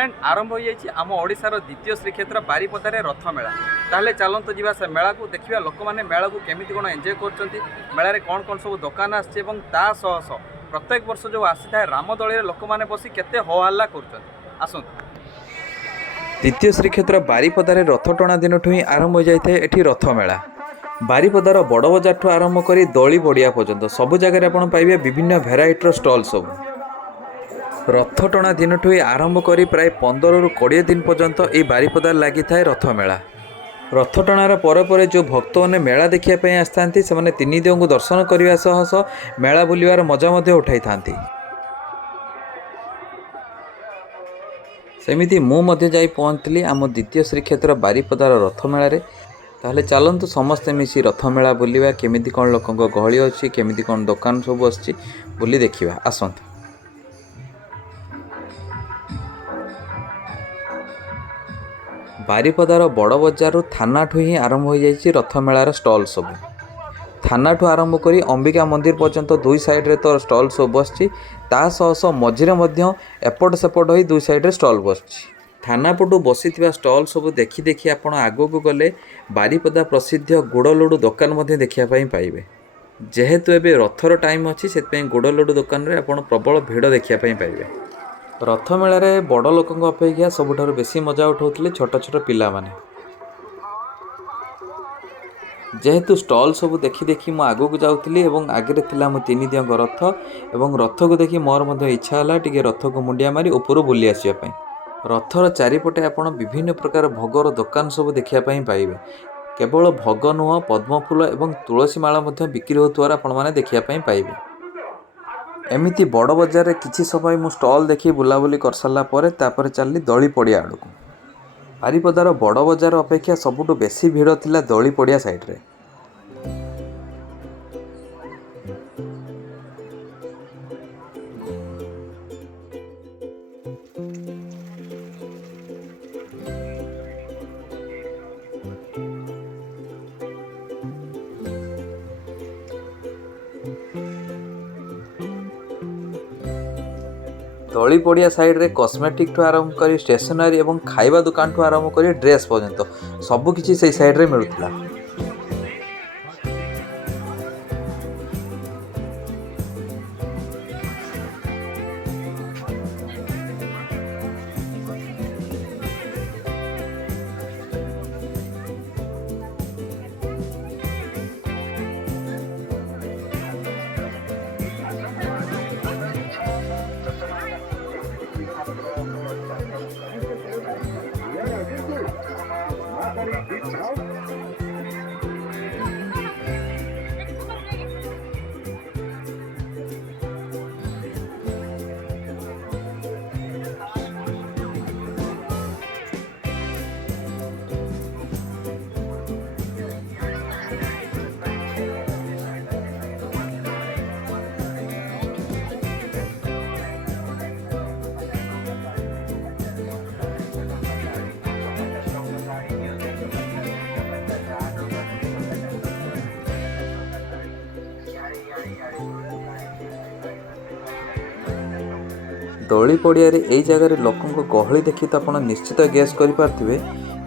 Friend आरंभ हो जाइए आम ओडिशार द्वितीय श्रीक्षेत्र बारिपदार रथ मेला। ताहले चलतु जीवा से मेला को देखिया लोक मैंने मेला को केमिति कोन एंजॉय करछंती, मेला रे कोन कोन सब दुकान आछे एवं ता सह प्रत्येक वर्ष जो आसी थाए रामदोली रे लोक मैंने बसी केते हो हल्ला करछंती। आसंतु द्वितीय श्रीक्षेत्र बारिपदार रथ टणा दिन ही आरंभ हो जाए एठी रथ मेला। बारिपदार बड़ बजार आरंभ कर दली पड़िया पर्यंत सबु जगह आप पाइबे विभिन्न भेराइटर स्टल सब। रथ टणा दिन ही आरंभ कर प्राय 15 ରୁ 20 दिन पर्यंत ये बारिपदार लगी थाए रथ मेला। रथ टणार पर जो भक्त मैंने मेला देखापी आसता से तीन देव को दर्शन करने सह सह मेला बुलवार मजा उठाई था। सेमिति मु जाई पहुँचली आम द्वितीय श्रीक्षेत्र बारिपदार रथ मेल। ताहले चलतु समस्ते मिसी रथ मेला बुलवा केमिति कौन लोक गहली अच्छी केमिति कौन दुकान सब आछि बुली देखिबा। आसंतु बारिपदार बड़ बजार थानाठू ही आरंभ हो जाइए रथ मेलार स्टल सब। थानाठू आरंभ कर अंबिका मंदिर पर्यंत दुई साइड्रे तो स्टल सब बसची, ता सह मझिरे मध्य एपट सेपट हो दुई साइड्रे स्टल बसची। थाना पटू बसी स्टल सब देखी देखी आपण आगक गले बारिपदा प्रसिद्ध गुड़ लड्डू दुकान देखापी पाइबे। जेहेतु एबे रथर टाइम अच्छी से गुड़ लड्डू दुकान रे आपण प्रबल भिड़ देखापी पाइबे। रथ मेलारे बड़ लोक अपेक्षा सबुठारु बेसी मजा उठाउथिले छोट छोट पिला माने। जेहेतु स्टल सब देखी देखी मु आगक जाउथिली एवं आगे थिला मो तीन दियंग रथ एवं रथ को देखी मोर मध्य इच्छा होला टिके रथ को मुंडिया मारी ऊपर बुली आसिया पई। रथर चारिपटे आपण विभिन्न प्रकार भोगर दुकान सब देखापी पाइबे। केवल भोग नुह पद्मफूल एवं तुलसी माला बिक्री होतुवार आपण माने देखापी पाइबे। एमिति बड़ बजार रे किछि समय मु स्टल देखी बुलाबुली कर सारा पर चलली दली पड़िया आड़ को। बारिपदार बड़ बजार अपेक्षा सबुठु बेसी भिड़ थिला दली पड़िया साइड रे। दली पड़िया साइड रे कॉस्मेटिक ठू आरंभ कर स्टेशनरी एवं खाइबा दुकान ठू आरंभ कर ड्रेस पर्यंत सबकिछि से साइड रे मिलुथिला। दली पड़िया यही जगार लोकों गहली देखी तो आप निश्चित गैस करें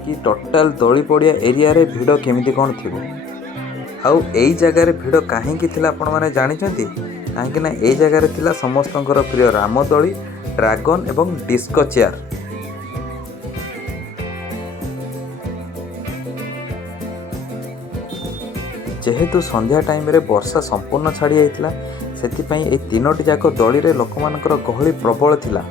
कि टोटाल दली पड़िया एरिया रे भिड़ केमिति कौन थी। आउ यही जगार भिड़ कहीं आपण मैंने जानते कहीं यही जगार थिला समस्तंकर प्रिय रामदोली ड्रैगन एवं डिस्को चेयर। जेहेतु संध्या टाइम रे वर्षा संपूर्ण छाड़ी जाइतिला सेतिपई ए तीनोटी जाक दली रे लोकमानकर गहली प्रबल थिला।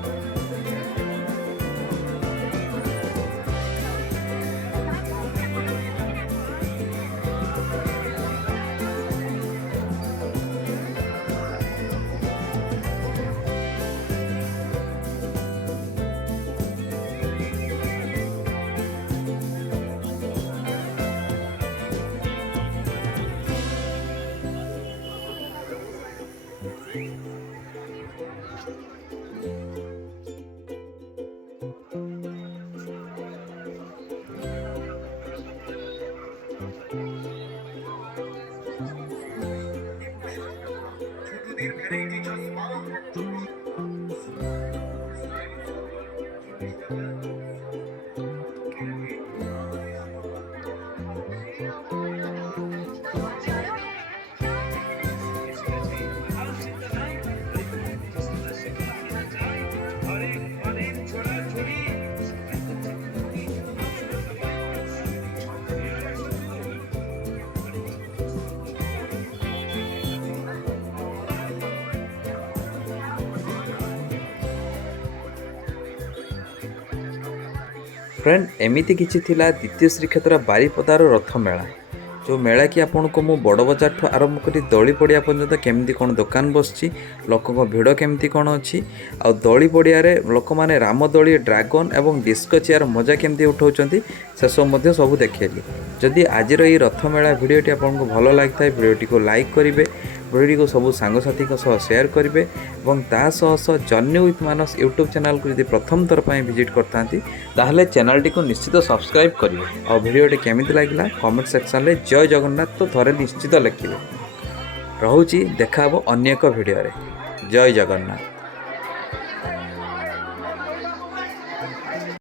फ्रेंड एमिति किछि थिला द्वितीय श्रीक्षेत्र बारिपदार रथ मेला जो मेला कि आपको मु बड़ बजार ठू आरंभ करी दली पड़िया पर्यंत केमती कौन दुकान बसची लोकों भिड़ केमती कौन अच्छी आ दली पड़िया लोक मैंने रामदोली ड्रागन एवं डिस्को चेयर मजा केमती उठाउछंती से सब देखली जदि आज ये रथ मेला भिडियोटी आपको भल लगी भिडियोटी को लाइक करेंगे भिडियोटी को सब सांगसाथी शेयर करेंगे और journey with Manas YouTube channel को यदि प्रथम थर पर विजिट करते चैनल को निश्चित सब्सक्राइब करेंगे और भिडियोटी केमिति लागला कमेंट सेक्शन में जय जगन्नाथ तो थोड़े निश्चित लिखिए। रोची देखा अन्य एक भिडियो जय जगन्नाथ।